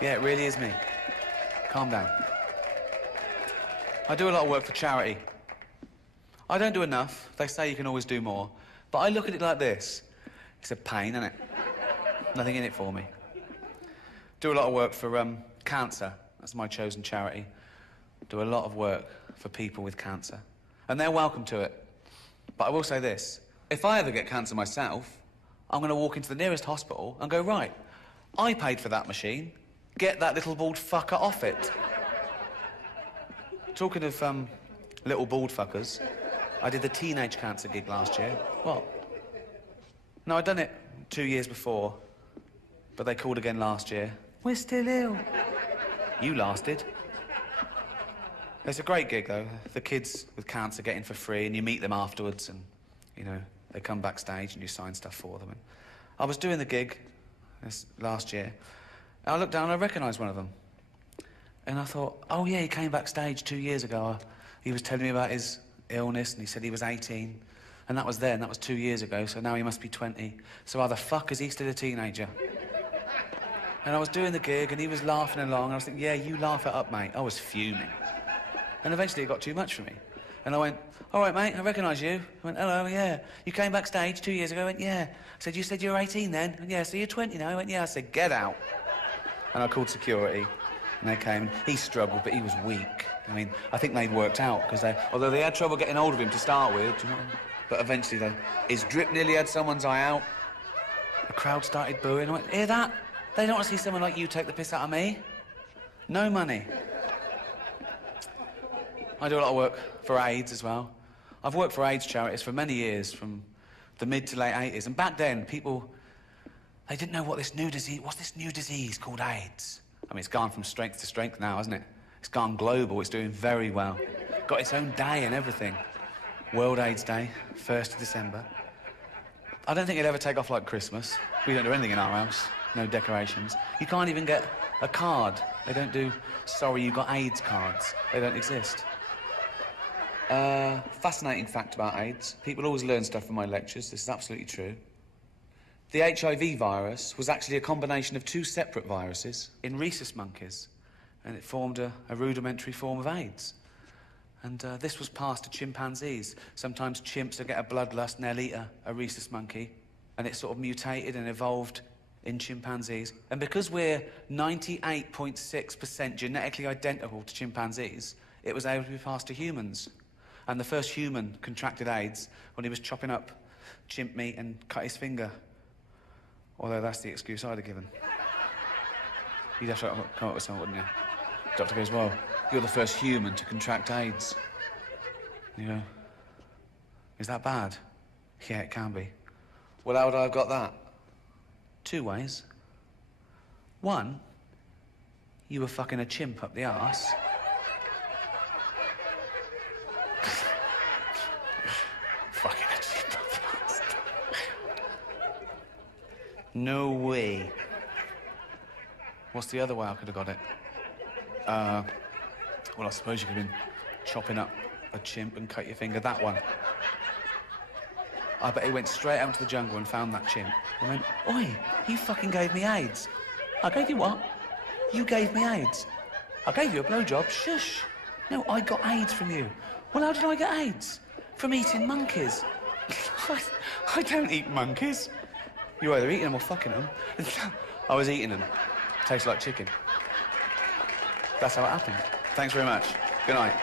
Yeah, it really is me. Calm down. I do a lot of work for charity. I don't do enough. They say you can always do more. But I look at it like this. It's a pain, isn't it? Nothing in it for me. Do a lot of work for cancer. That's my chosen charity. Do a lot of work for people with cancer. And they're welcome to it. But I will say this. If I ever get cancer myself, I'm going to walk into the nearest hospital and go, right, I paid for that machine. Get that little bald fucker off it. Talking of little bald fuckers, I did the teenage cancer gig last year. What? No, I'd done it 2 years before, but they called again last year. We're still ill. You lasted. It's a great gig, though. The kids with cancer get in for free, and you meet them afterwards, and, you know, they come backstage and you sign stuff for them. And I was doing the gig this last year, and I looked down and I recognised one of them. And I thought, oh, yeah, he came backstage 2 years ago. He was telling me about his illness, and he said he was 18. And that was then, that was 2 years ago, so now he must be 20. So how the fuck is he still a teenager? And I was doing the gig, and he was laughing along, and I was thinking, yeah, you laugh it up, mate. I was fuming. And eventually it got too much for me. And I went, all right, mate, I recognise you. I went, hello, yeah. You came backstage 2 years ago? I went, yeah. I said, you said you were 18 then? I went, yeah, so you're 20 now? I went, yeah. I said, get out. And I called security, and they came. He struggled, but he was weak. I mean, I think they'd worked out, because although they had trouble getting hold of him to start with, do you know what I mean? But eventually, his drip nearly had someone's eye out. The crowd started booing. I went, hear that? They don't want to see someone like you take the piss out of me. No money. I do a lot of work for AIDS as well. I've worked for AIDS charities for many years, from the mid to late 80s. And back then, people, they didn't know what's this new disease called AIDS? I mean, it's gone from strength to strength now, hasn't it? It's gone global. It's doing very well. Got its own day and everything. World AIDS Day, 1st of December. I don't think it'll ever take off like Christmas. We don't do anything in our house. No decorations. You can't even get a card. They don't do, sorry, you got AIDS cards. They don't exist. Fascinating fact about AIDS. People always learn stuff from my lectures. This is absolutely true. The HIV virus was actually a combination of two separate viruses in rhesus monkeys, and it formed a rudimentary form of AIDS. And this was passed to chimpanzees. Sometimes chimps will get a bloodlust and they'll eat a rhesus monkey, and it sort of mutated and evolved in chimpanzees. And because we're 98.6% genetically identical to chimpanzees, it was able to be passed to humans. And the first human contracted AIDS when he was chopping up chimp meat and cut his finger. Although that's the excuse I'd have given. You'd have to come up with something, wouldn't you? Doctor goes, well, you're the first human to contract AIDS. You go, is that bad? Yeah, it can be. Well, how would I have got that? 2 ways. One, you were fucking a chimp up the arse. Fucking a chimp up the arse. No way. What's the other way I could have got it? Well, I suppose you could have been chopping up a chimp and cut your finger. That one. I bet he went straight out into the jungle and found that chimp. I went, oi, you fucking gave me AIDS. I gave you what? You gave me AIDS. I gave you a blowjob. Shush. No, I got AIDS from you. Well, how did I get AIDS? From eating monkeys. I don't eat monkeys. You're either eating them or fucking them. I was eating them. Tastes like chicken. That's how it happened. Thanks very much. Good night.